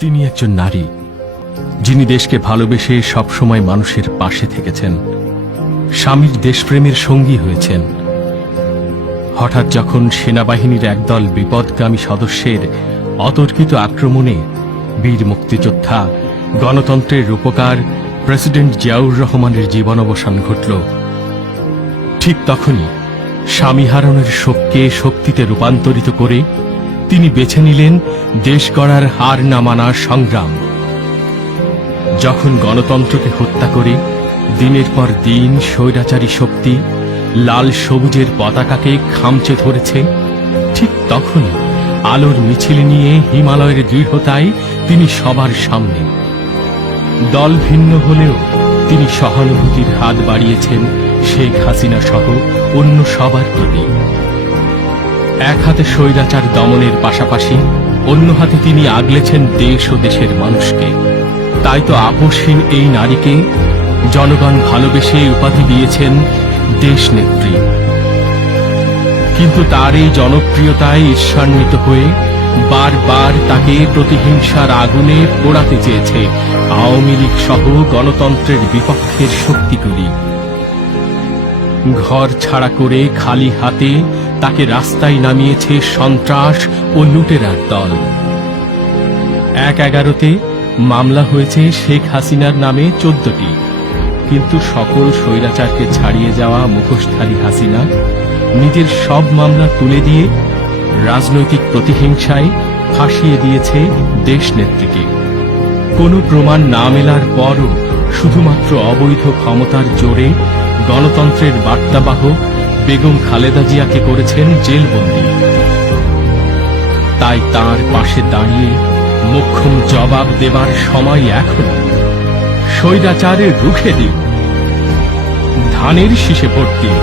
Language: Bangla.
তিনি একজন নারী, যিনি দেশকে ভালোবেসে সবসময় মানুষের পাশে থেকেছেন, স্বামীর দেশপ্রেমের সঙ্গী হয়েছেন। হঠাৎ যখন সেনাবাহিনীর একদল বিপদগামী সদস্যের অতর্কিত আক্রমণে বীর মুক্তিযোদ্ধা, গণতন্ত্রের রূপকার প্রেসিডেন্ট জিয়াউর রহমানের জীবনাবসান ঘটল, ঠিক তখনই স্বামী হারানোর শোককে শক্তিতে রূপান্তরিত করে তিনি বেছে নিলেন দেশ গড়ার হার না মানার সংগ্রাম। যখন গণতন্ত্রকে হত্যা করে দিনের পর দিন স্বৈরাচারী শক্তি লাল সবুজের পতাকাকে খামচে ধরেছে, ঠিক তখনই আলোর মিছিল নিয়ে হিমালয়ের দৃঢ়তায় তিনি সবার সামনে। দল ভিন্ন হলেও তিনি সহানুভূতির হাত বাড়িয়েছেন শেখ হাসিনা সহ অন্য সবার প্রতি। এক হাতে স্বৈরাচার দমনের পাশাপাশি অন্য হাতে তিনি আগলেছেন দেশ ও দেশের মানুষকে। তাই তো আপসহীন এই নারীকে জনগণ ভালোবেসে উপাধি দিয়েছেন দেশ নেত্রী। কিন্তু তার এই জনপ্রিয়তায় ঈর্ষান্বিত হয়ে বারবার তাকে প্রতিহিংসার আগুনে পোড়াতে চেয়েছে আওয়ামী লীগ সহ গণতন্ত্রের বিপক্ষের শক্তিগুলি। ঘর ছাড়া করে খালি হাতে তাকে রাস্তায় নামিয়েছে সন্ত্রাস ও লুটেরার দল। ১/১১-তে মামলা হয়েছে শেখ হাসিনার নামে ১৪টি, কিন্তু সকল স্বৈরাচারকে ছাড়িয়ে যাওয়া মুখোশধারী হাসিনা নিজের সব মামলা তুলে দিয়ে রাজনৈতিক প্রতিহিংসায় ফাঁসিয়ে দিয়েছে দেশনেত্রীকে। কোনো প্রমাণ না মেলার পরও শুধুমাত্র অবৈধ ক্ষমতার জোরে গণতন্ত্রের বার্তাবাহক বেগম খালেদা জিয়াকে করেছেন জেলবন্দী। তাই তার পাশে দাঁড়িয়ে মোক্ষম জবাব দেবার সময় এখন। স্বৈরাচারে রুখে দিন, ধানের শীষে ভোট দিন।